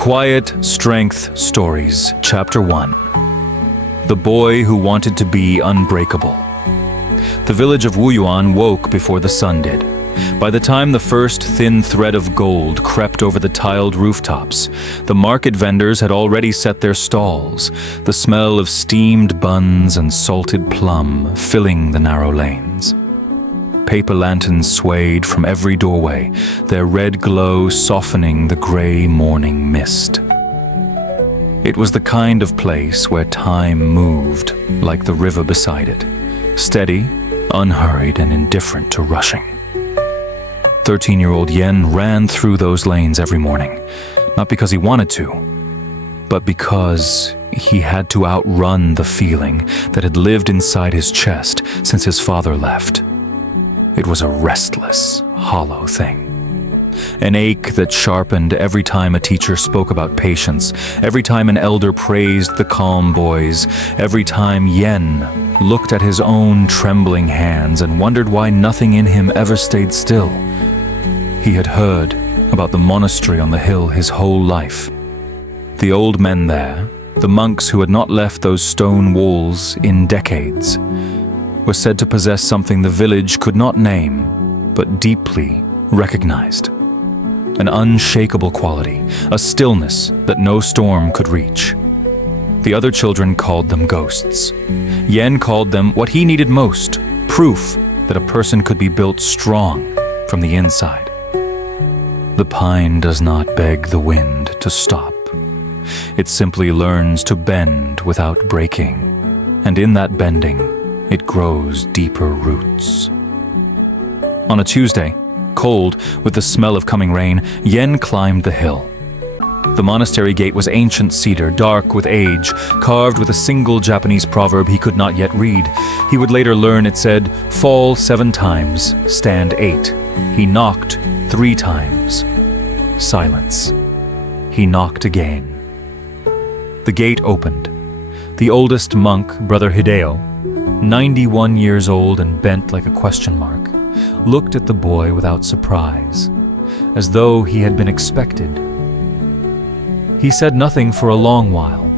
Quiet Strength Stories, Chapter 1. The Boy Who Wanted to Be Unbreakable. The village of Wuyuan woke before the sun did. By the time the first thin thread of gold crept over the tiled rooftops, the market vendors had already set their stalls, the smell of steamed buns and salted plum filling the narrow lanes. Paper lanterns swayed from every doorway, their red glow softening the gray morning mist. It was the kind of place where time moved, like the river beside it, steady, unhurried, and indifferent to rushing. 13-year-old Yen ran through those lanes every morning, not because he wanted to, but because he had to outrun the feeling that had lived inside his chest since his father left. It was a restless, hollow thing. An ache that sharpened every time a teacher spoke about patience, every time an elder praised the calm boys, every time Yen looked at his own trembling hands and wondered why nothing in him ever stayed still. He had heard about the monastery on the hill his whole life. The old men there, the monks who had not left those stone walls in decades, were said to possess something the village could not name, but deeply recognized. An unshakable quality, a stillness that no storm could reach. The other children called them ghosts. Yen called them what he needed most, proof that a person could be built strong from the inside. The pine does not beg the wind to stop. It simply learns to bend without breaking, and in that bending, it grows deeper roots. On a Tuesday, cold with the smell of coming rain, Yen climbed the hill. The monastery gate was ancient cedar, dark with age, carved with a single Japanese proverb he could not yet read. He would later learn it said, "Fall 7 times, stand 8. He knocked 3 times. Silence. He knocked again. The gate opened. The oldest monk, Brother Hideo, 91 years old and bent like a question mark, looked at the boy without surprise, as though he had been expected. He said nothing for a long while.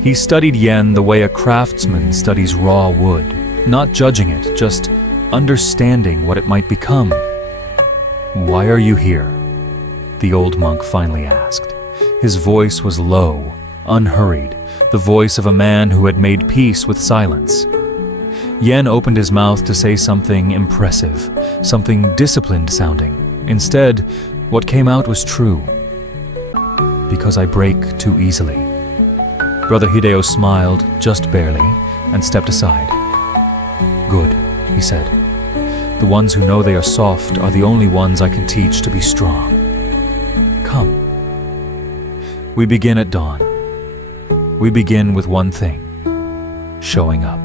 He studied Yen the way a craftsman studies raw wood, not judging it, just understanding what it might become. "Why are you here?" the old monk finally asked. His voice was low, unhurried, the voice of a man who had made peace with silence. Yen opened his mouth to say something impressive, something disciplined sounding. Instead, what came out was true. "Because I break too easily." Brother Hideo smiled, just barely, and stepped aside. "Good," he said. "The ones who know they are soft are the only ones I can teach to be strong. Come." We begin at dawn. We begin with one thing: showing up.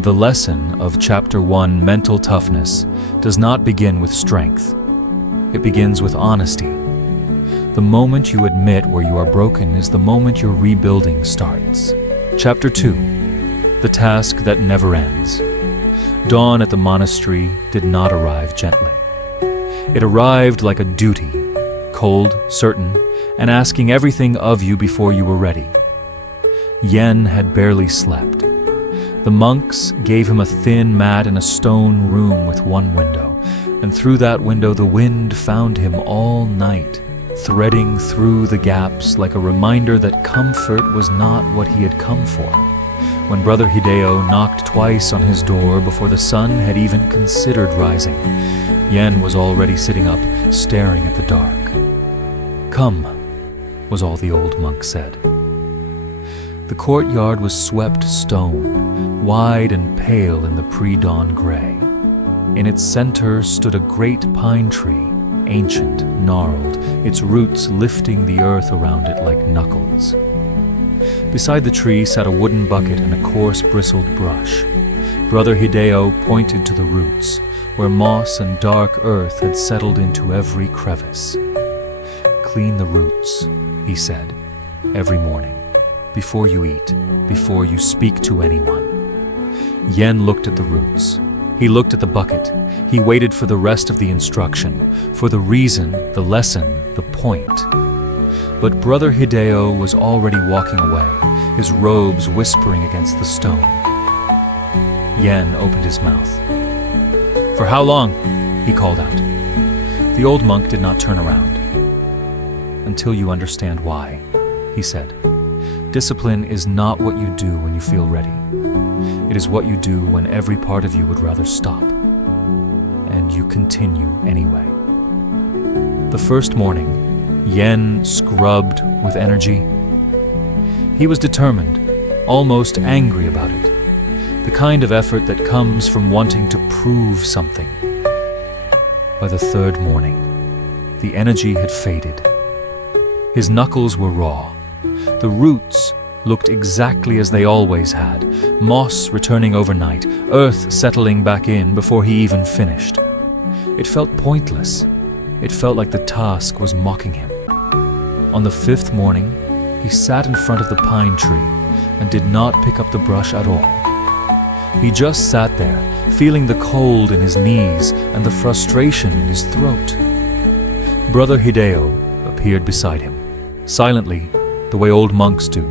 The lesson of Chapter 1, Mental Toughness, does not begin with strength. It begins with honesty. The moment you admit where you are broken is the moment your rebuilding starts. Chapter 2, The Task That Never Ends. Dawn at the monastery did not arrive gently. It arrived like a duty, cold, certain, and asking everything of you before you were ready. Yen had barely slept. The monks gave him a thin mat in a stone room with one window, and through that window the wind found him all night, threading through the gaps like a reminder that comfort was not what he had come for. When Brother Hideo knocked twice on his door before the sun had even considered rising, Yen was already sitting up, staring at the dark. "Come," was all the old monk said. The courtyard was swept stone, wide and pale in the pre-dawn gray. In its center stood a great pine tree, ancient, gnarled, its roots lifting the earth around it like knuckles. Beside the tree sat a wooden bucket and a coarse bristled brush. Brother Hideo pointed to the roots, where moss and dark earth had settled into every crevice. "Clean the roots," he said, "every morning. Before you eat, before you speak to anyone." Yen looked at the roots. He looked at the bucket. He waited for the rest of the instruction, for the reason, the lesson, the point. But Brother Hideo was already walking away, his robes whispering against the stone. Yen opened his mouth. "For how long?" he called out. The old monk did not turn around. "Until you understand why," he said. "Discipline is not what you do when you feel ready. It is what you do when every part of you would rather stop. And you continue anyway." The first morning, Yen scrubbed with energy. He was determined, almost angry about it, the kind of effort that comes from wanting to prove something. By the third morning, the energy had faded. His knuckles were raw. The roots looked exactly as they always had, moss returning overnight, earth settling back in before he even finished. It felt pointless. It felt like the task was mocking him. On the fifth morning, he sat in front of the pine tree and did not pick up the brush at all. He just sat there, feeling the cold in his knees and the frustration in his throat. Brother Hideo appeared beside him, silently, the way old monks do,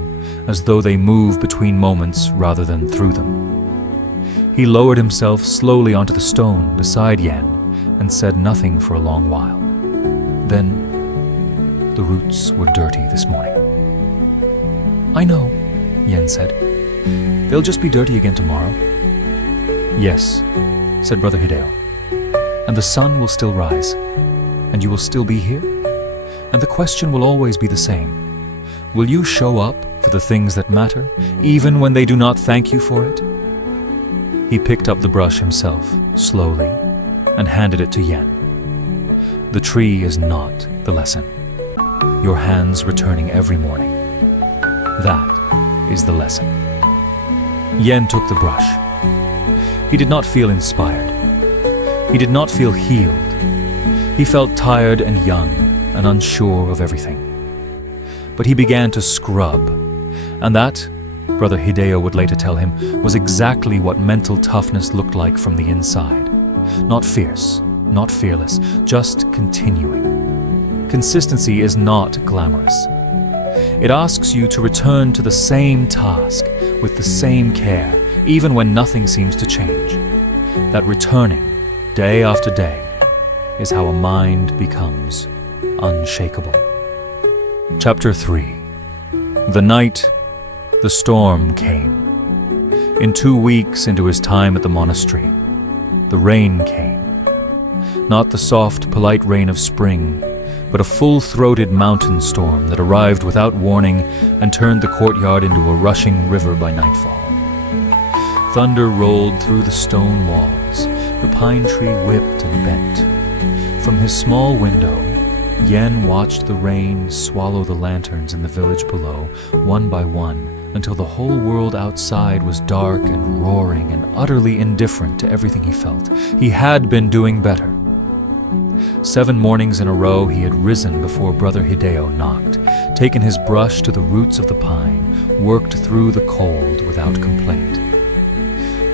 as though they move between moments rather than through them. He lowered himself slowly onto the stone beside Yen and said nothing for a long while. Then, "The roots were dirty this morning." "I know," Yen said. "They'll just be dirty again tomorrow." "Yes," said Brother Hideo. "And the sun will still rise, and you will still be here. And the question will always be the same. Will you show up for the things that matter, even when they do not thank you for it?" He picked up the brush himself, slowly, and handed it to Yen. "The tree is not the lesson. Your hands returning every morning. That is the lesson." Yen took the brush. He did not feel inspired. He did not feel healed. He felt tired and young and unsure of everything. But he began to scrub, and that, Brother Hideo would later tell him, was exactly what mental toughness looked like from the inside. Not fierce, not fearless, just continuing. Consistency is not glamorous. It asks you to return to the same task with the same care, even when nothing seems to change. That returning, day after day, is how a mind becomes unshakable. Chapter 3. The night, the storm came. In 2 weeks into his time at the monastery, the rain came. Not the soft, polite rain of spring, but a full-throated mountain storm that arrived without warning and turned the courtyard into a rushing river by nightfall. Thunder rolled through the stone walls. The pine tree whipped and bent. From his small window, Yen watched the rain swallow the lanterns in the village below, one by one, until the whole world outside was dark and roaring and utterly indifferent to everything he felt. He had been doing better. 7 mornings in a row he had risen before Brother Hideo knocked, taken his brush to the roots of the pine, worked through the cold without complaint.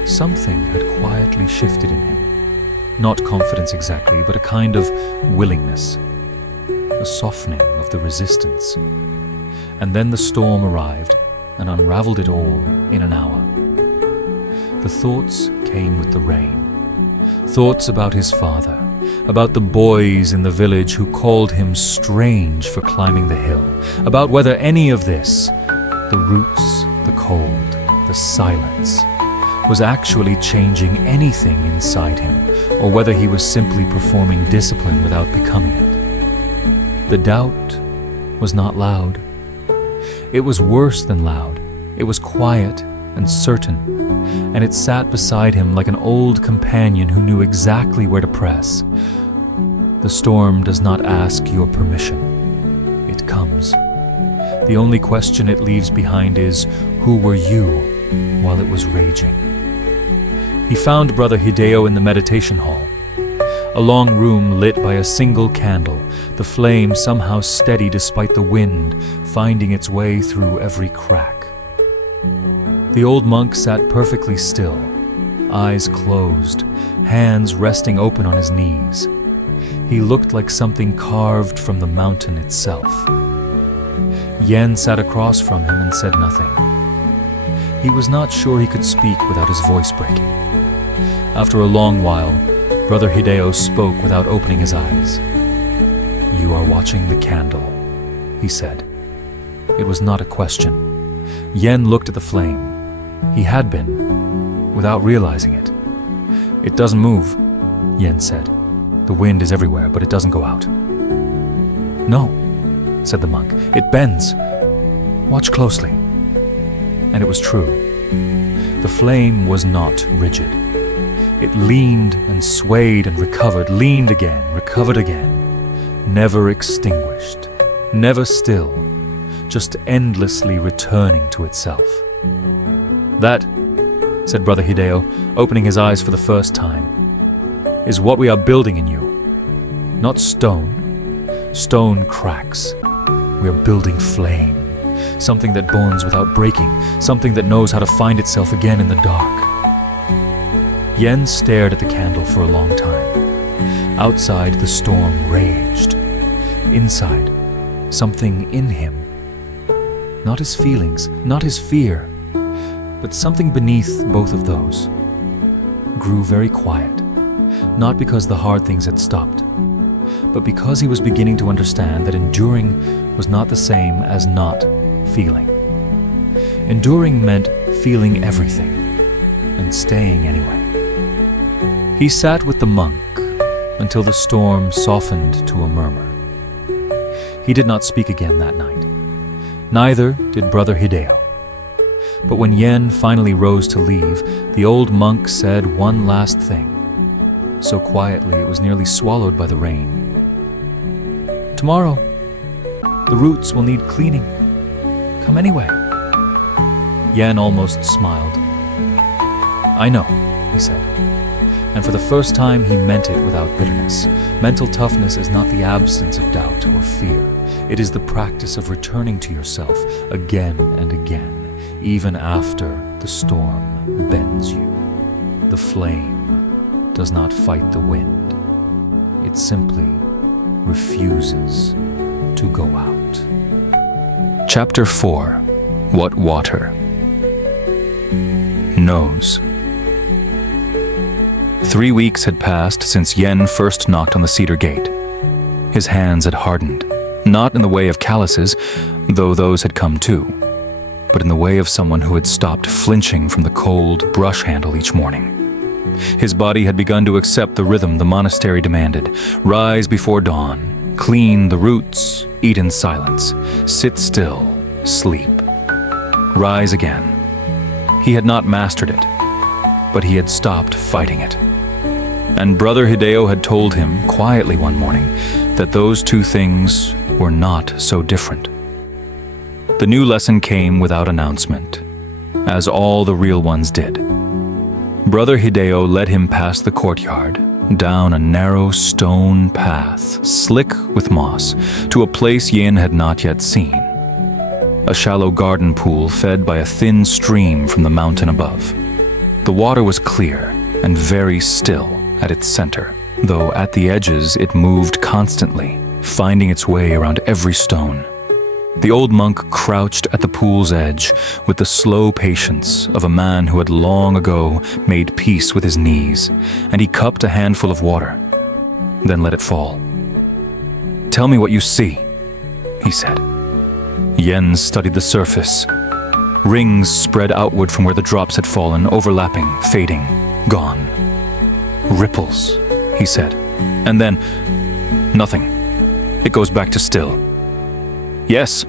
Something had quietly shifted in him. Not confidence exactly, but a kind of willingness. A softening of the resistance. And then the storm arrived and unraveled it all in an hour. The thoughts came with the rain. Thoughts about his father, about the boys in the village who called him strange for climbing the hill, about whether any of this, the roots, the cold, the silence, was actually changing anything inside him, or whether he was simply performing discipline without becoming it. The doubt was not loud. It was worse than loud. It was quiet and certain, and it sat beside him like an old companion who knew exactly where to press. The storm does not ask your permission. It comes. The only question it leaves behind is, who were you while it was raging? He found Brother Hideo in the meditation hall. A long room lit by a single candle, the flame somehow steady despite the wind, finding its way through every crack. The old monk sat perfectly still, eyes closed, hands resting open on his knees. He looked like something carved from the mountain itself. Yen sat across from him and said nothing. He was not sure he could speak without his voice breaking. After a long while, Brother Hideo spoke without opening his eyes. "You are watching the candle," he said. It was not a question. Yen looked at the flame. He had been, without realizing it. "It doesn't move," Yen said. "The wind is everywhere, but it doesn't go out." "No," said the monk. "It bends. Watch closely." And it was true. The flame was not rigid. It leaned and swayed and recovered, leaned again, recovered again. Never extinguished, never still, just endlessly returning to itself. "That," said Brother Hideo, opening his eyes for the first time, "is what we are building in you. Not stone. Stone cracks. We are building flame. Something that burns without breaking. Something that knows how to find itself again in the dark." Yen stared at the candle for a long time. Outside, the storm raged. Inside, something in him. Not his feelings, not his fear, but something beneath both of those. Grew very quiet, not because the hard things had stopped, but because he was beginning to understand that enduring was not the same as not feeling. Enduring meant feeling everything, and staying anyway. He sat with the monk until the storm softened to a murmur. He did not speak again that night. Neither did Brother Hideo. But when Yen finally rose to leave, the old monk said one last thing, so quietly it was nearly swallowed by the rain. "Tomorrow, the roots will need cleaning. Come anyway." Yen almost smiled. "I know," he said. And for the first time he meant it without bitterness. Mental toughness is not the absence of doubt or fear. It is the practice of returning to yourself again and again, even after the storm bends you. The flame does not fight the wind. It simply refuses to go out. Chapter 4. What water? Nose. 3 weeks had passed since Yen first knocked on the cedar gate. His hands had hardened, not in the way of calluses, though those had come too, but in the way of someone who had stopped flinching from the cold brush handle each morning. His body had begun to accept the rhythm the monastery demanded: rise before dawn, clean the roots, eat in silence, sit still, sleep. Rise again. He had not mastered it, but he had stopped fighting it. And Brother Hideo had told him quietly one morning that those two things were not so different. The new lesson came without announcement, as all the real ones did. Brother Hideo led him past the courtyard, down a narrow stone path, slick with moss, to a place Yen had not yet seen. A shallow garden pool fed by a thin stream from the mountain above. The water was clear and very still at its center, though at the edges it moved constantly, finding its way around every stone. The old monk crouched at the pool's edge with the slow patience of a man who had long ago made peace with his knees, and he cupped a handful of water, then let it fall. "Tell me what you see," he said. Yen studied the surface. Rings spread outward from where the drops had fallen, overlapping, fading, gone. "Ripples," he said, and then, "Nothing. It goes back to still." "Yes,"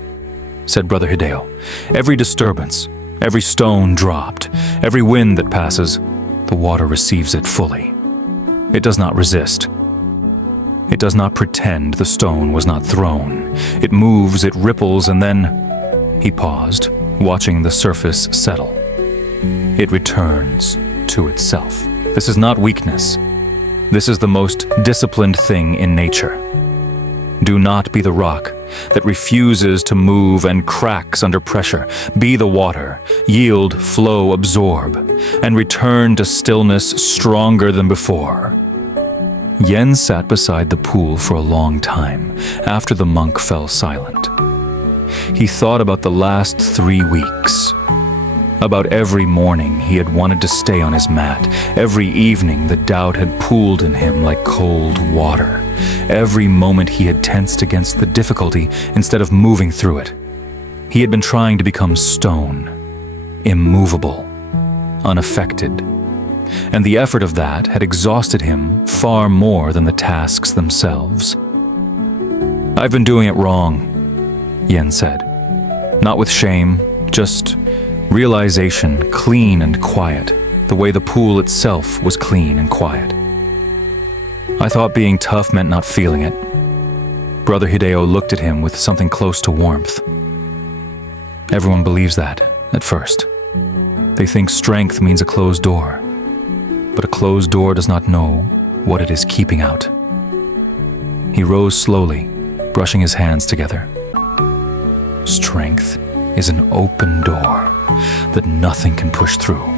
said Brother Hideo. "Every disturbance, every stone dropped, every wind that passes, the water receives it fully. It does not resist. It does not pretend the stone was not thrown. It moves, it ripples, and then..." He paused, watching the surface settle. "It returns to itself. This is not weakness. This is the most disciplined thing in nature. Do not be the rock that refuses to move and cracks under pressure. Be the water, yield, flow, absorb, and return to stillness stronger than before." Yen sat beside the pool for a long time after the monk fell silent. He thought about the last 3 weeks. About every morning he had wanted to stay on his mat. Every evening the doubt had pooled in him like cold water. Every moment he had tensed against the difficulty instead of moving through it. He had been trying to become stone, immovable, unaffected. And the effort of that had exhausted him far more than the tasks themselves. "I've been doing it wrong," Yen said. Not with shame, just realization, clean and quiet, the way the pool itself was clean and quiet. "I thought being tough meant not feeling it." Brother Hideo looked at him with something close to warmth. Everyone believes that, at first. They think strength means a closed door. But a closed door does not know what it is keeping out. He rose slowly, brushing his hands together. Strength is an open door that nothing can push through.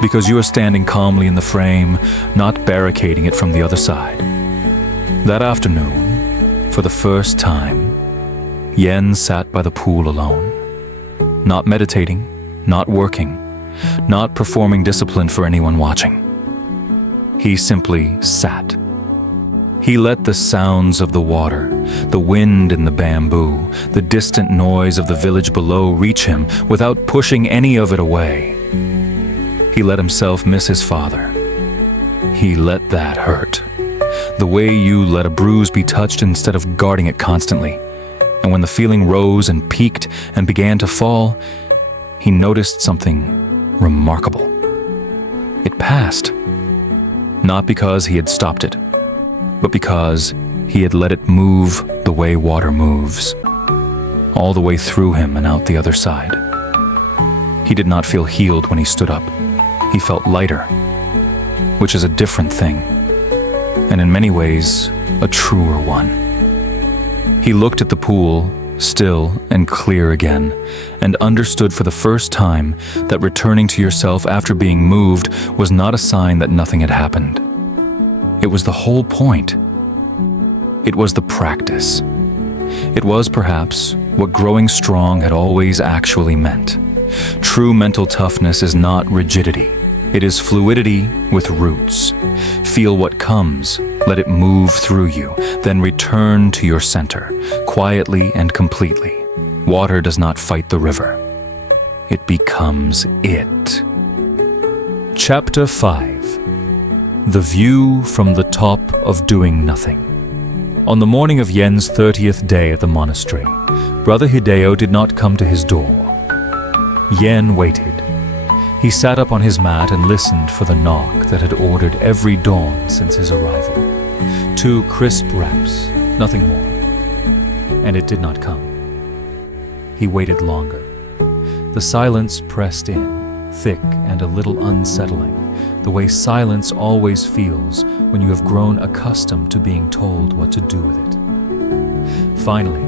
Because you are standing calmly in the frame, not barricading it from the other side. That afternoon, for the first time, Yen sat by the pool alone. Not meditating, not working, not performing discipline for anyone watching. He simply sat. He let the sounds of the water, the wind in the bamboo, the distant noise of the village below reach him without pushing any of it away. He let himself miss his father. He let that hurt. The way you let a bruise be touched instead of guarding it constantly. And when the feeling rose and peaked and began to fall, he noticed something remarkable. It passed. Not because he had stopped it, but because he had let it move the way water moves, all the way through him and out the other side. He did not feel healed when he stood up. He felt lighter, which is a different thing, and in many ways, a truer one. He looked at the pool, still and clear again, and understood for the first time that returning to yourself after being moved was not a sign that nothing had happened. It was the whole point. It was the practice. It was perhaps what growing strong had always actually meant. True mental toughness is not rigidity. It is fluidity with roots. Feel what comes, let it move through you, then return to your center, quietly and completely. Water does not fight the river. It becomes it. Chapter 5. The View from the Top of Doing Nothing. On the morning of Yen's 30th day at the monastery, Brother Hideo did not come to his door. Yen waited. He sat up on his mat and listened for the knock that had ordered every dawn since his arrival. 2 crisp raps, nothing more. And it did not come. He waited longer. The silence pressed in, thick and a little unsettling, the way silence always feels when you have grown accustomed to being told what to do with it. Finally,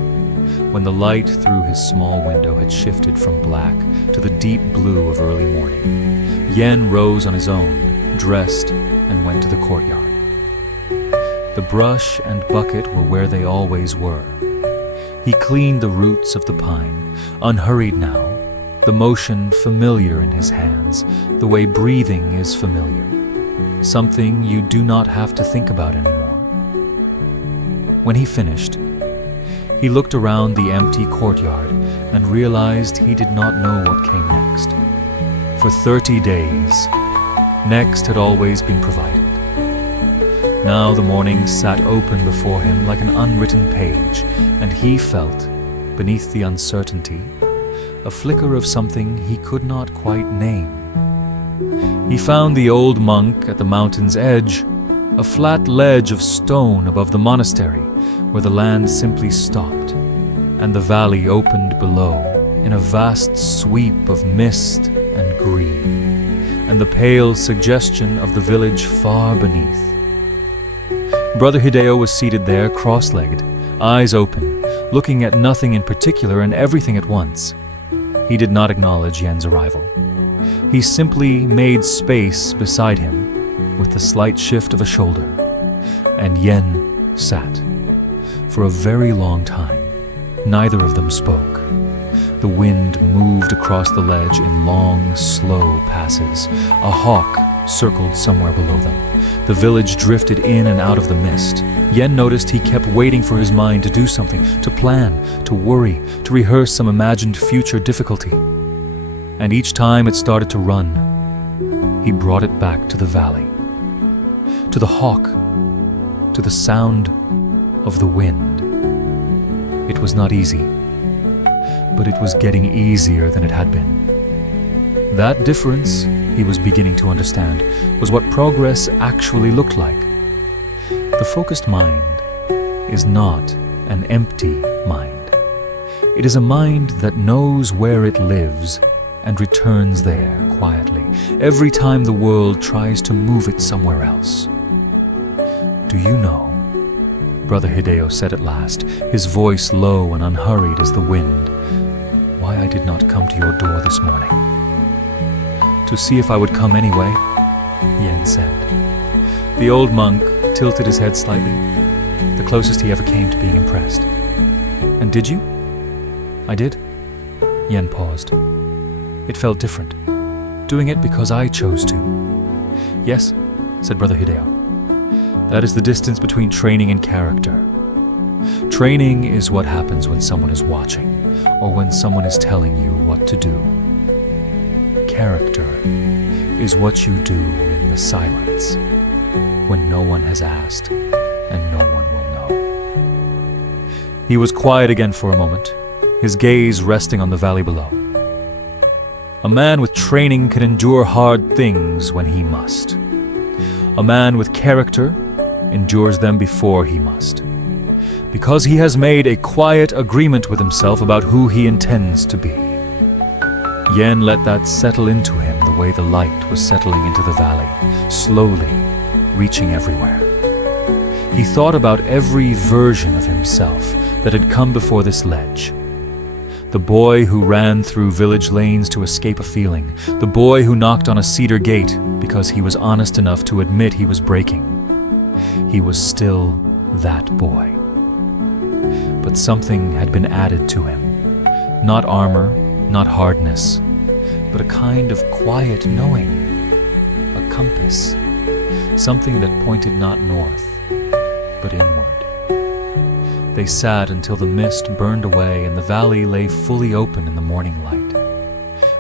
when the light through his small window had shifted from black to the deep blue of early morning, Yen rose on his own, dressed, and went to the courtyard. The brush and bucket were where they always were. He cleaned the roots of the pine, unhurried now, the motion familiar in his hands, the way breathing is familiar, something you do not have to think about anymore. When he finished, he looked around the empty courtyard and realized he did not know what came next. For 30 days, next had always been provided. Now the morning sat open before him like an unwritten page, and he felt, beneath the uncertainty, a flicker of something he could not quite name. He found the old monk at the mountain's edge, a flat ledge of stone above the monastery, where the land simply stopped, and the valley opened below in a vast sweep of mist and green, and the pale suggestion of the village far beneath. Brother Hideo was seated there cross-legged, eyes open, looking at nothing in particular and everything at once. He did not acknowledge Yen's arrival. He simply made space beside him with the slight shift of a shoulder, and Yen sat for a very long time, Neither of them spoke. The wind moved across the ledge in long, slow passes. A hawk circled somewhere below them. The village drifted in and out of the mist. Yen noticed he kept waiting for his mind to do something, to plan, to worry, to rehearse some imagined future difficulty. And each time it started to run, he brought it back to the valley, to the hawk, to the sound of the wind. It was not easy, but it was getting easier than it had been. That difference, he was beginning to understand, was what progress actually looked like. The focused mind is not an empty mind. It is a mind that knows where it lives and returns there quietly every time the world tries to move it somewhere else. Do you know, Brother Hideo said at last, his voice low and unhurried as the wind, why I did not come to your door this morning? To see if I would come anyway, Yen said. The old monk tilted his head slightly, the closest he ever came to being impressed. And did you? I did. Yen paused. It felt different, doing it because I chose to. Yes, said Brother Hideo. That is the distance between training and character. Training is what happens when someone is watching, or when someone is telling you what to do. Character is what you do in the silence, when no one has asked and no one will know. He was quiet again for a moment, his gaze resting on the valley below. A man with training can endure hard things when he must. A man with character endures them before he must, because he has made a quiet agreement with himself about who he intends to be. Yen let that settle into him the way the light was settling into the valley, slowly reaching everywhere. He thought about every version of himself that had come before this ledge. The boy who ran through village lanes to escape a feeling, the boy who knocked on a cedar gate because he was honest enough to admit he was breaking. He was still that boy. But something had been added to him. Not armor, not hardness, but a kind of quiet knowing. A compass. Something that pointed not north, but inward. They sat until the mist burned away and the valley lay fully open in the morning light.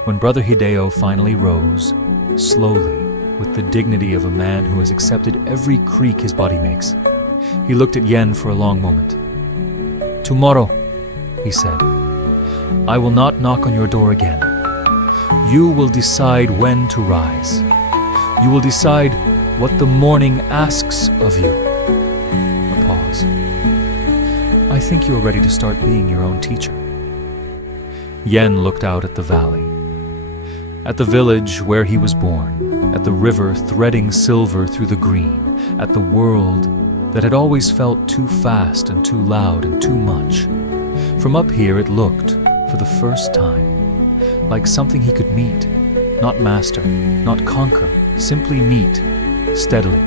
When Brother Hideo finally rose, slowly, with the dignity of a man who has accepted every creak his body makes, he looked at Yen for a long moment. Tomorrow, he said, I will not knock on your door again. You will decide when to rise. You will decide what the morning asks of you. A pause. I think you are ready to start being your own teacher. Yen looked out at the valley, at the village where he was born, at the river threading silver through the green, at the world that had always felt too fast and too loud and too much. From up here it looked, for the first time, like something he could meet, not master, not conquer, simply meet, steadily,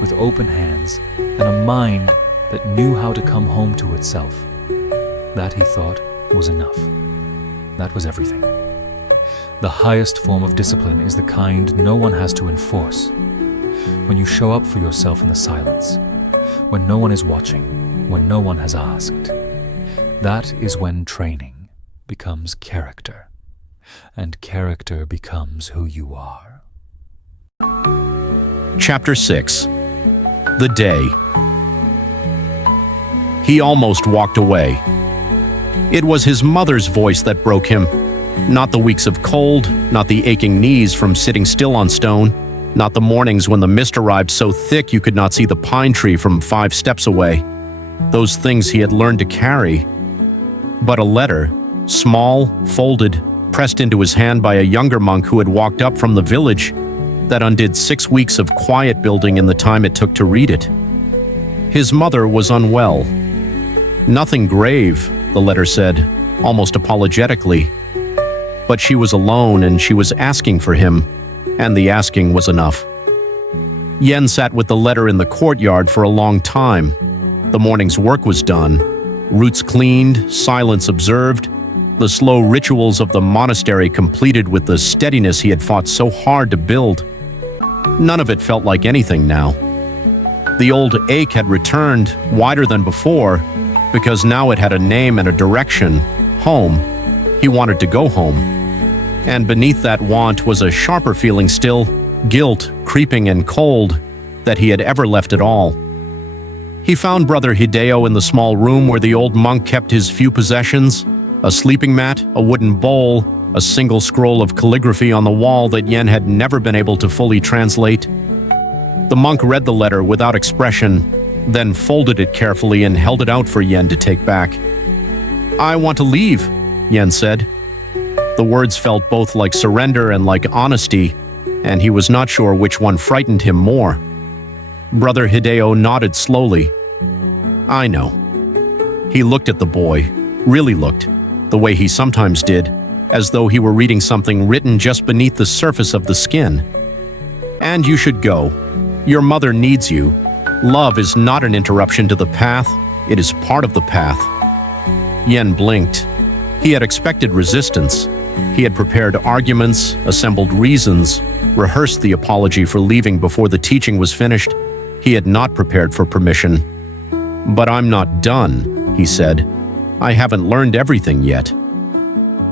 with open hands and a mind that knew how to come home to itself. That, he thought, was enough. That was everything. The highest form of discipline is the kind no one has to enforce. When you show up for yourself in the silence, when no one is watching, when no one has asked, that is when training becomes character, and character becomes who you are. Chapter 6. The Day. He almost walked away. It was his mother's voice that broke him. Not the weeks of cold, not the aching knees from sitting still on stone, not the mornings when the mist arrived so thick you could not see the pine tree from 5 steps away. Those things he had learned to carry. But a letter, small, folded, pressed into his hand by a younger monk who had walked up from the village, that undid 6 weeks of quiet building in the time it took to read it. His mother was unwell. Nothing grave, the letter said, almost apologetically. But she was alone and she was asking for him, and the asking was enough. Yen sat with the letter in the courtyard for a long time. The morning's work was done. roots cleaned, silence observed, the slow rituals of the monastery completed with the steadiness he had fought so hard to build. None of it felt like anything now. The old ache had returned, wider than before, because now it had a name and a direction: home. He wanted to go home. And beneath that want was a sharper feeling still, guilt, creeping and cold, that he had ever left at all. He found Brother Hideo in the small room where the old monk kept his few possessions: a sleeping mat, a wooden bowl, a single scroll of calligraphy on the wall that Yen had never been able to fully translate. The monk read the letter without expression, then folded it carefully and held it out for Yen to take back. "I want to leave," Yen said. The words felt both like surrender and like honesty, and he was not sure which one frightened him more. Brother Hideo nodded slowly. "I know." He looked at the boy, really looked, the way he sometimes did, as though he were reading something written just beneath the surface of the skin. "And you should go. Your mother needs you. Love is not an interruption to the path, it is part of the path." Yen blinked. He had expected resistance. He had prepared arguments, assembled reasons, rehearsed the apology for leaving before the teaching was finished. He had not prepared for permission. "But I'm not done," he said. "I haven't learned everything yet."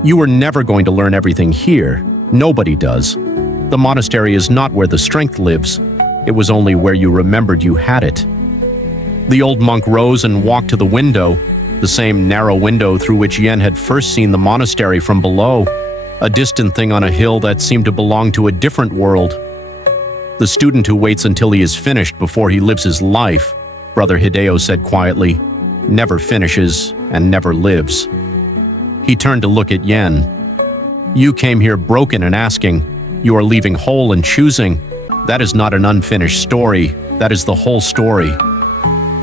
"You were never going to learn everything here. Nobody does. The monastery is not where the strength lives. It was only where you remembered you had it." The old monk rose and walked to the window, the same narrow window through which Yen had first seen the monastery from below, a distant thing on a hill that seemed to belong to a different world. "The student who waits until he is finished before he lives his life," Brother Hideo said quietly, "never finishes and never lives." He turned to look at Yen. "You came here broken and asking. You are leaving whole and choosing. That is not an unfinished story. That is the whole story."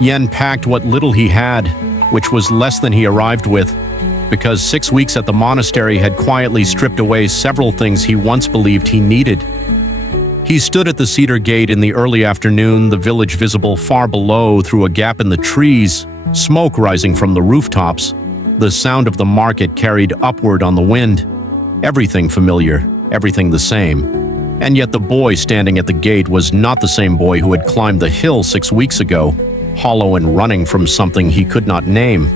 Yen packed what little he had, which was less than he arrived with, because 6 weeks at the monastery had quietly stripped away several things he once believed he needed. He stood at the cedar gate in the early afternoon, the village visible far below through a gap in the trees, smoke rising from the rooftops, the sound of the market carried upward on the wind. Everything familiar, everything the same. And yet the boy standing at the gate was not the same boy who had climbed the hill 6 weeks ago, hollow and running from something he could not name.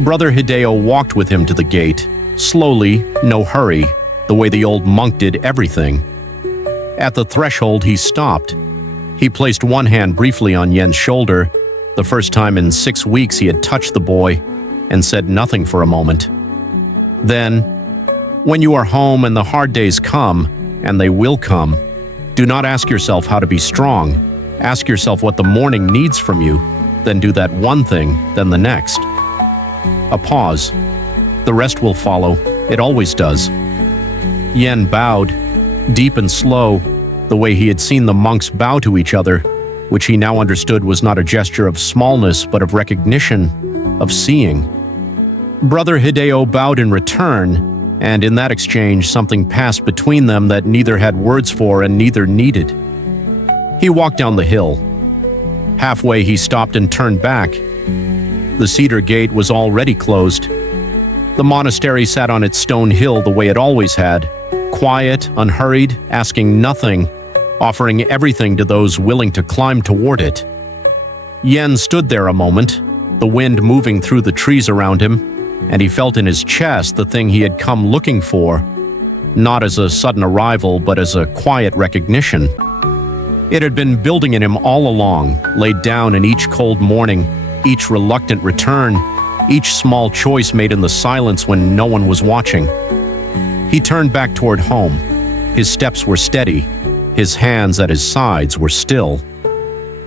Brother Hideo walked with him to the gate, slowly, no hurry, the way the old monk did everything. At the threshold he stopped. He placed one hand briefly on Yen's shoulder, the first time in 6 weeks he had touched the boy, and said nothing for a moment. Then, "When you are home and the hard days come, and they will come, do not ask yourself how to be strong. Ask yourself what the morning needs from you, then do that one thing, then the next." A pause. "The rest will follow. It always does." Yen bowed, deep and slow, the way he had seen the monks bow to each other, which he now understood was not a gesture of smallness but of recognition, of seeing. Brother Hideo bowed in return, and in that exchange something passed between them that neither had words for and neither needed. He walked down the hill. Halfway he stopped and turned back. The cedar gate was already closed. The monastery sat on its stone hill the way it always had, quiet, unhurried, asking nothing, offering everything to those willing to climb toward it. Yen stood there a moment, the wind moving through the trees around him, and he felt in his chest the thing he had come looking for, not as a sudden arrival but as a quiet recognition. It had been building in him all along, laid down in each cold morning, each reluctant return, each small choice made in the silence when no one was watching. He turned back toward home. His steps were steady. His hands at his sides were still.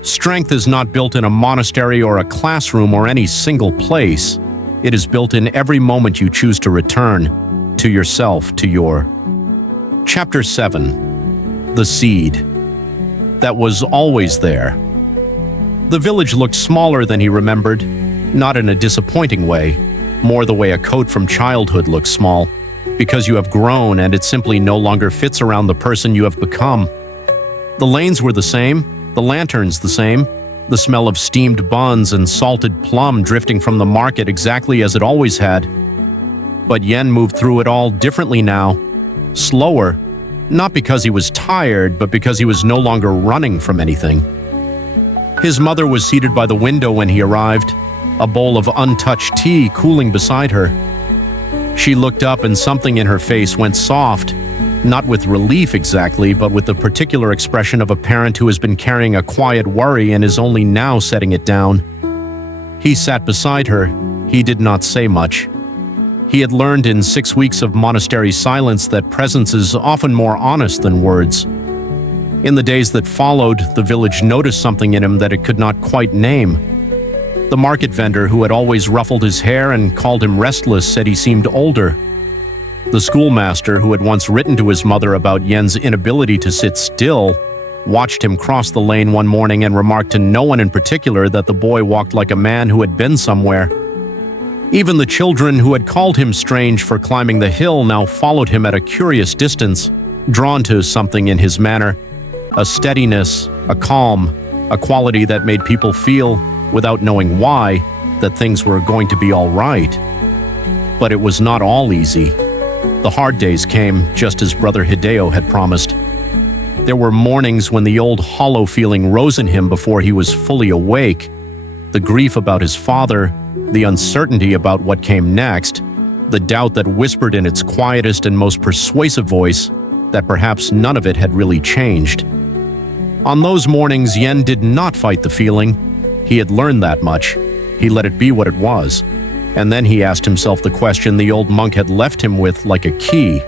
Strength is not built in a monastery or a classroom or any single place. It is built in every moment you choose to return to yourself, to your... Chapter 7. The Seed. That was always there. The village looked smaller than he remembered, not in a disappointing way, more the way a coat from childhood looks small, because you have grown and it simply no longer fits around the person you have become. The lanes were the same, the lanterns the same, The smell of steamed buns and salted plum drifting from the market exactly as it always had. But Yen moved through it all differently now, slower, not because he was tired, but because he was no longer running from anything. His mother was seated by the window when he arrived, a bowl of untouched tea cooling beside her. She looked up and something in her face went soft, not with relief exactly, but with the particular expression of a parent who has been carrying a quiet worry and is only now setting it down. He sat beside her. He did not say much. He had learned in 6 weeks of monastery silence that presence is often more honest than words. In the days that followed, the village noticed something in him that it could not quite name. The market vendor, who had always ruffled his hair and called him restless, said he seemed older. The schoolmaster, who had once written to his mother about Yen's inability to sit still, watched him cross the lane one morning and remarked to no one in particular that the boy walked like a man who had been somewhere. Even the children who had called him strange for climbing the hill now followed him at a curious distance, drawn to something in his manner, a steadiness, a calm, a quality that made people feel, without knowing why, that things were going to be all right. But it was not all easy. The hard days came, just as Brother Hideo had promised. There were mornings when the old hollow feeling rose in him before he was fully awake. The grief about his father, the uncertainty about what came next, the doubt that whispered in its quietest and most persuasive voice that perhaps none of it had really changed. On those mornings, Yen did not fight the feeling. He had learned that much. He let it be what it was. And then he asked himself the question the old monk had left him with like a key.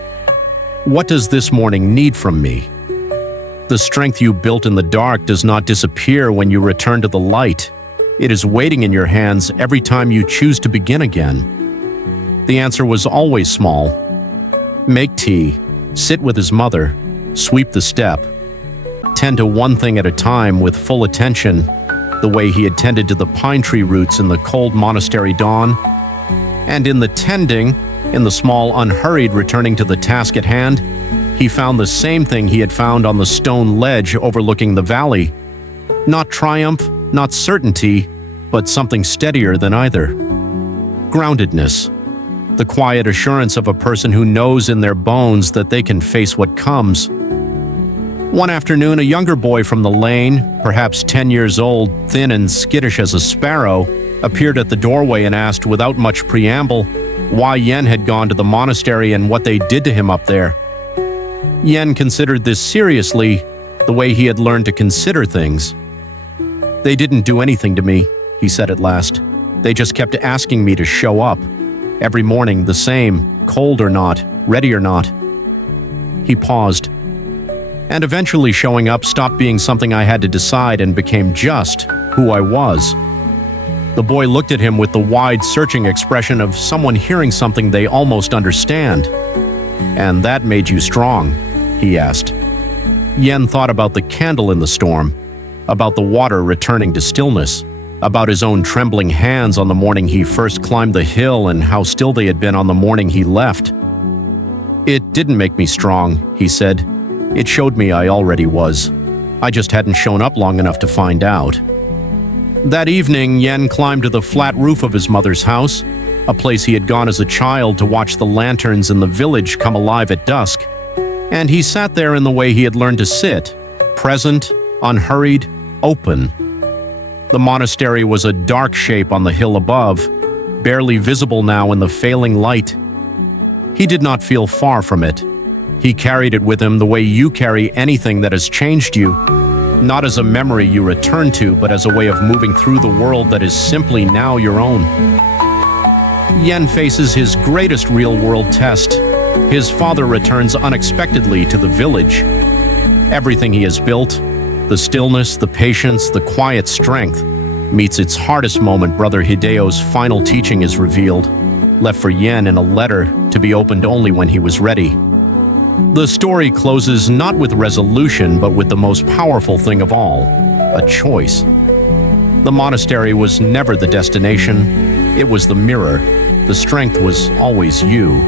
What does this morning need from me? The strength you built in the dark does not disappear when you return to the light. It is waiting in your hands every time you choose to begin again. The answer was always small. Make tea, sit with his mother, sweep the step, tend to one thing at a time with full attention, the way he had tended to the pine tree roots in the cold monastery dawn. And in the tending, in the small unhurried returning to the task at hand, he found the same thing he had found on the stone ledge overlooking the valley. Not triumph, not certainty, but something steadier than either. Groundedness. The quiet assurance of a person who knows in their bones that they can face what comes. One afternoon, a younger boy from the lane, perhaps 10 years old, thin and skittish as a sparrow, appeared at the doorway and asked without much preamble why Yen had gone to the monastery and what they did to him up there. Yen considered this seriously, the way he had learned to consider things. "They didn't do anything to me," he said at last. "They just kept asking me to show up. Every morning the same, cold or not, ready or not." He paused. "And eventually showing up stopped being something I had to decide and became just who I was." The boy looked at him with the wide, searching expression of someone hearing something they almost understand. "And that made you strong?" he asked. Yen thought about the candle in the storm, about the water returning to stillness, about his own trembling hands on the morning he first climbed the hill and how still they had been on the morning he left. "It didn't make me strong," he said. "It showed me I already was. I just hadn't shown up long enough to find out." That evening, Yen climbed to the flat roof of his mother's house, a place he had gone as a child to watch the lanterns in the village come alive at dusk. And he sat there in the way he had learned to sit, present, unhurried, open. The monastery was a dark shape on the hill above, barely visible now in the failing light. He did not feel far from it. He carried it with him the way you carry anything that has changed you, not as a memory you return to, but as a way of moving through the world that is simply now your own. Yen faces his greatest real-world test. His father returns unexpectedly to the village. Everything he has built, the stillness, the patience, the quiet strength, meets its hardest moment. Brother Hideo's final teaching is revealed, left for Yen in a letter to be opened only when he was ready. The story closes not with resolution, but with the most powerful thing of all, a choice. The monastery was never the destination, it was the mirror. The strength was always you.